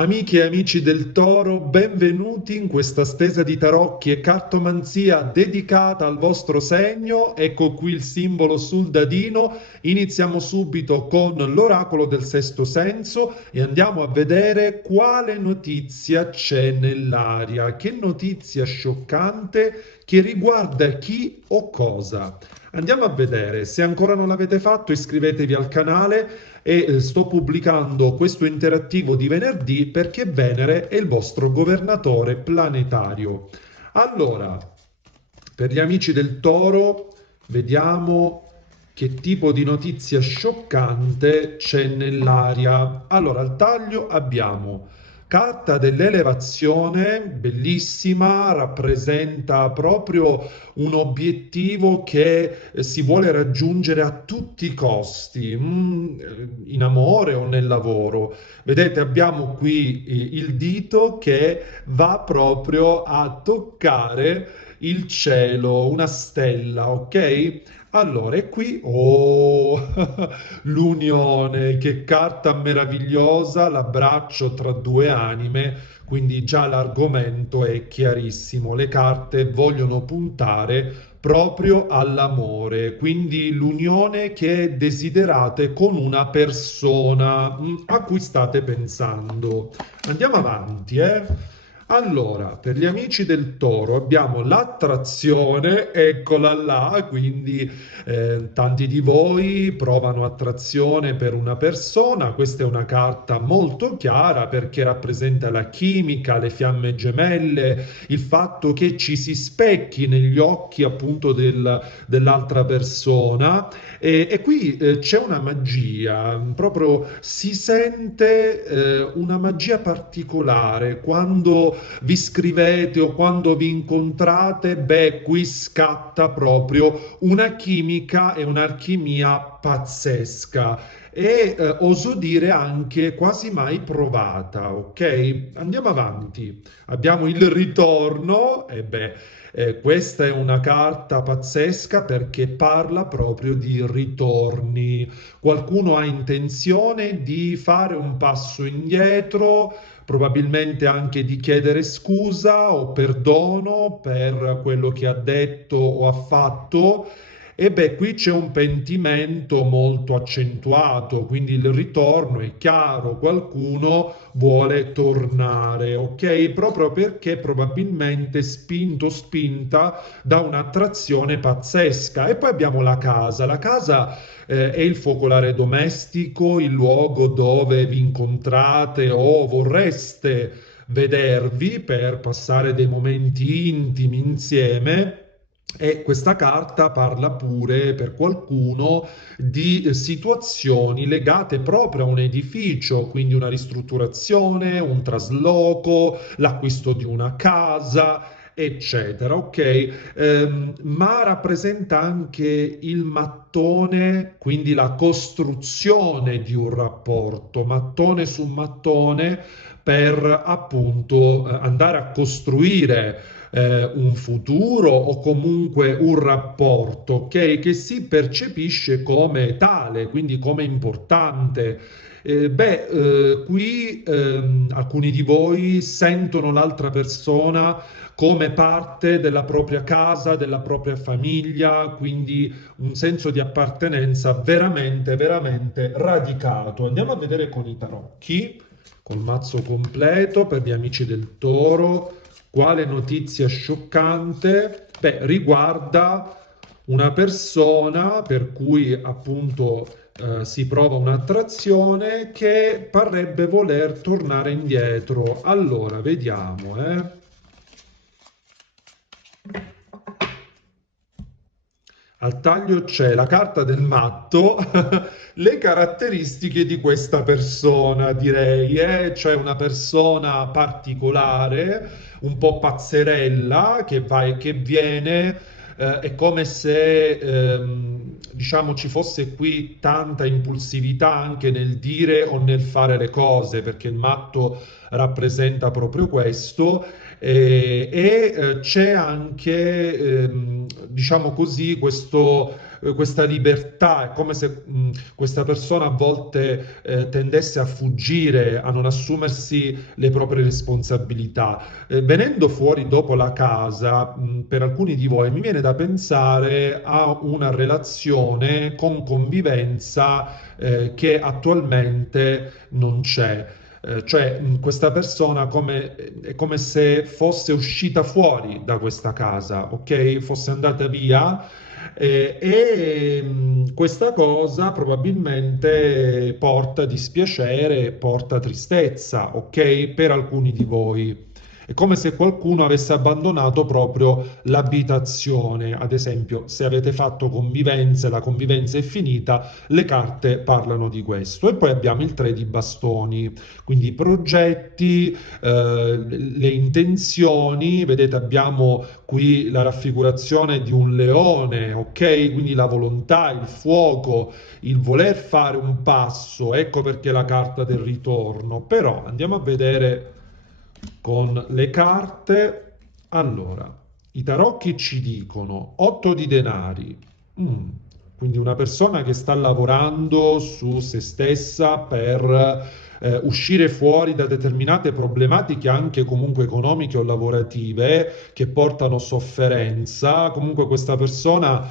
Amiche e amici del Toro, benvenuti in questa stesa di tarocchi e cartomanzia dedicata al vostro segno. Ecco qui il simbolo sul dadino. Iniziamo subito con l'oracolo del sesto senso e andiamo a vedere quale notizia c'è nell'aria. Che notizia scioccante che riguarda chi o cosa. Andiamo a vedere, se ancora non l'avete fatto iscrivetevi al canale e sto pubblicando questo interattivo di venerdì perché Venere è il vostro governatore planetario. Allora, per gli amici del Toro, vediamo che tipo di notizia scioccante c'è nell'aria. Allora, al taglio abbiamo carta dell'elevazione, bellissima, rappresenta proprio un obiettivo che si vuole raggiungere a tutti i costi, in amore o nel lavoro. Vedete, abbiamo qui il dito che va proprio a toccare il cielo, una stella, ok? Allora, e qui, oh, l'unione, che carta meravigliosa, l'abbraccio tra due anime, quindi già l'argomento è chiarissimo, le carte vogliono puntare proprio all'amore, quindi l'unione che desiderate con una persona a cui state pensando. Andiamo avanti, eh? Allora, per gli amici del Toro abbiamo l'attrazione, eccola là, quindi tanti di voi provano attrazione per una persona, questa è una carta molto chiara perché rappresenta la chimica, le fiamme gemelle, il fatto che ci si specchi negli occhi appunto dell'altra persona e qui c'è una magia, proprio si sente una magia particolare quando vi scrivete o quando vi incontrate, beh, qui scatta proprio una chimica e un'alchimia pazzesca e oso dire anche quasi mai provata, ok? Andiamo avanti. Abbiamo il ritorno, e beh, questa è una carta pazzesca perché parla proprio di ritorni. Qualcuno ha intenzione di fare un passo indietro, probabilmente anche di chiedere scusa o perdono per quello che ha detto o ha fatto. E beh, qui c'è un pentimento molto accentuato, quindi il ritorno è chiaro, qualcuno vuole tornare, ok? Proprio perché probabilmente spinto o spinta da un'attrazione pazzesca. E poi abbiamo la casa è il focolare domestico, il luogo dove vi incontrate o vorreste vedervi per passare dei momenti intimi insieme. E questa carta parla pure per qualcuno di situazioni legate proprio a un edificio, quindi una ristrutturazione, un trasloco, l'acquisto di una casa, eccetera, ok? Ma rappresenta anche il mattone, quindi la costruzione di un rapporto, mattone su mattone, per appunto andare a costruire un futuro o comunque un rapporto, ok? Che si percepisce come tale, quindi come importante. Qui alcuni di voi sentono l'altra persona come parte della propria casa, della propria famiglia, quindi un senso di appartenenza veramente, veramente radicato. Andiamo a vedere con i tarocchi, col mazzo completo per gli amici del Toro. Quale notizia scioccante? Beh, riguarda una persona per cui appunto si prova un'attrazione che parrebbe voler tornare indietro. Allora, vediamo, eh. Al taglio c'è la carta del matto, le caratteristiche di questa persona, direi, cioè una persona particolare, un po' pazzerella, che va e che viene, è come se, diciamo, ci fosse qui tanta impulsività anche nel dire o nel fare le cose, perché il matto rappresenta proprio questo. C'è anche diciamo così, questa libertà. È come se questa persona a volte tendesse a fuggire, a non assumersi le proprie responsabilità. Venendo fuori dopo la casa, per alcuni di voi mi viene da pensare a una relazione con convivenza che attualmente non c'è. Cioè, questa persona è come se fosse uscita fuori da questa casa, ok? Fosse andata via questa cosa probabilmente porta dispiacere, porta tristezza, ok? Per alcuni di voi. È come se qualcuno avesse abbandonato proprio l'abitazione. Ad esempio, se avete fatto convivenze, la convivenza è finita, le carte parlano di questo. E poi abbiamo il 3 di bastoni, quindi i progetti, le intenzioni. Vedete, abbiamo qui la raffigurazione di un leone, ok? Quindi la volontà, il fuoco, il voler fare un passo. Ecco perché la carta del ritorno. Però andiamo a vedere con le carte. Allora, i tarocchi ci dicono 8 di denari. Mm. Quindi una persona che sta lavorando su se stessa per uscire fuori da determinate problematiche anche comunque economiche o lavorative che portano sofferenza. Comunque questa persona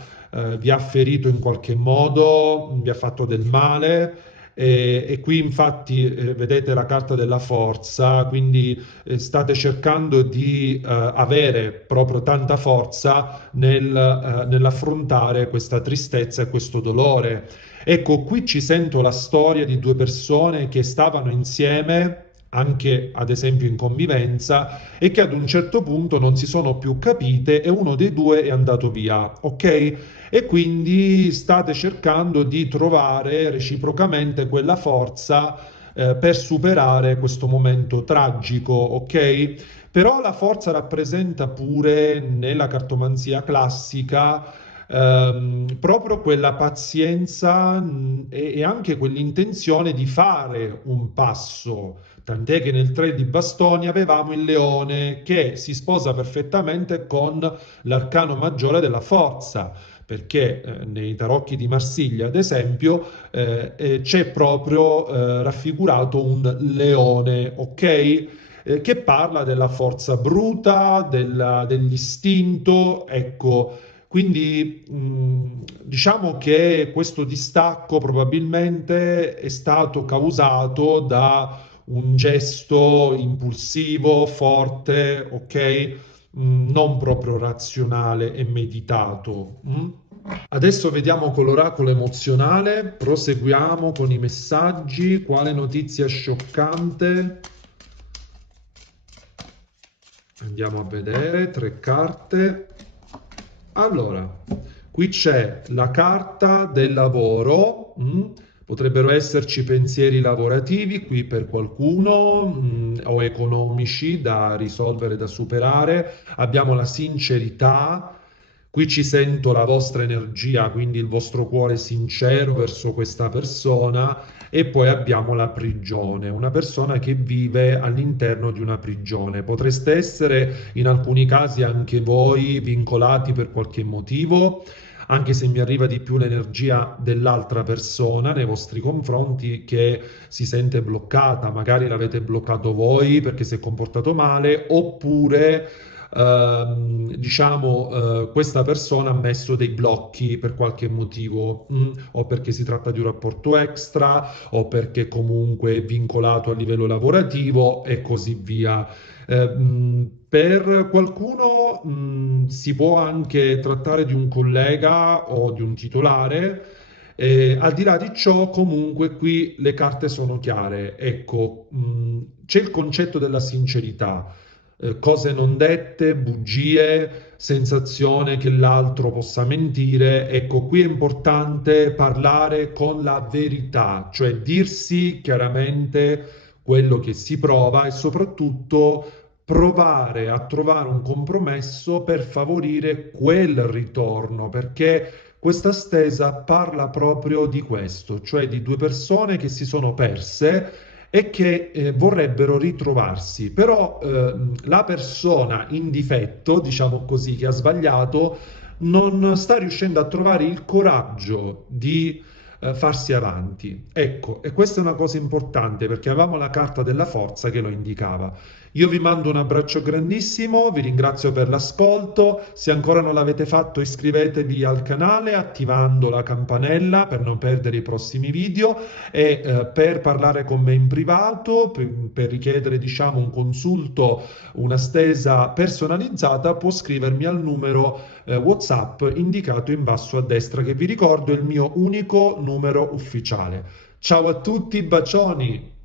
vi ha ferito in qualche modo, vi ha fatto del male. E qui infatti vedete la carta della forza, quindi state cercando di avere proprio tanta forza nell'affrontare questa tristezza e questo dolore. Ecco, qui ci sento la storia di due persone che stavano insieme, anche ad esempio in convivenza, e che ad un certo punto non si sono più capite e uno dei due è andato via, ok? E quindi state cercando di trovare reciprocamente quella forza per superare questo momento tragico, ok? Però la forza rappresenta pure nella cartomanzia classica proprio quella pazienza e anche quell'intenzione di fare un passo. Tant'è che nel 3 di bastoni avevamo il leone che si sposa perfettamente con l'arcano maggiore della forza, perché nei tarocchi di Marsiglia, ad esempio, c'è proprio raffigurato un leone, ok? Che parla della forza bruta, dell'istinto, ecco. Quindi diciamo che questo distacco probabilmente è stato causato da un gesto impulsivo, forte, ok? Non proprio razionale e meditato. Adesso vediamo con l'oracolo emozionale, proseguiamo con i messaggi. Quale notizia scioccante? Andiamo a vedere, 3 carte. Allora, qui c'è la carta del lavoro. Potrebbero esserci pensieri lavorativi qui per qualcuno, o economici da risolvere, da superare. Abbiamo la sincerità. Qui ci sento la vostra energia, quindi il vostro cuore sincero verso questa persona. E poi abbiamo la prigione, una persona che vive all'interno di una prigione. Potreste essere in alcuni casi anche voi vincolati per qualche motivo, anche se mi arriva di più l'energia dell'altra persona nei vostri confronti che si sente bloccata. Magari l'avete bloccato voi perché si è comportato male, oppure diciamo questa persona ha messo dei blocchi per qualche motivo, o perché si tratta di un rapporto extra, o perché comunque è vincolato a livello lavorativo e così via. Per qualcuno si può anche trattare di un collega o di un titolare. Al di là di ciò, comunque qui le carte sono chiare. Ecco, c'è il concetto della sincerità, cose non dette, bugie, sensazione che l'altro possa mentire. Ecco, qui è importante parlare con la verità, cioè dirsi chiaramente quello che si prova e soprattutto provare a trovare un compromesso per favorire quel ritorno, perché questa stesa parla proprio di questo, cioè di due persone che si sono perse e che vorrebbero ritrovarsi, però la persona in difetto, diciamo così, che ha sbagliato, non sta riuscendo a trovare il coraggio di farsi avanti. Ecco, e questa è una cosa importante perché avevamo la carta della forza che lo indicava. Io vi mando un abbraccio grandissimo, vi ringrazio per l'ascolto. Se ancora non l'avete fatto, iscrivetevi al canale attivando la campanella per non perdere i prossimi video e per parlare con me in privato, per richiedere, diciamo, un consulto, una stesa personalizzata, può scrivermi al numero WhatsApp indicato in basso a destra, che vi ricordo è il mio unico numero ufficiale. Ciao a tutti, bacioni!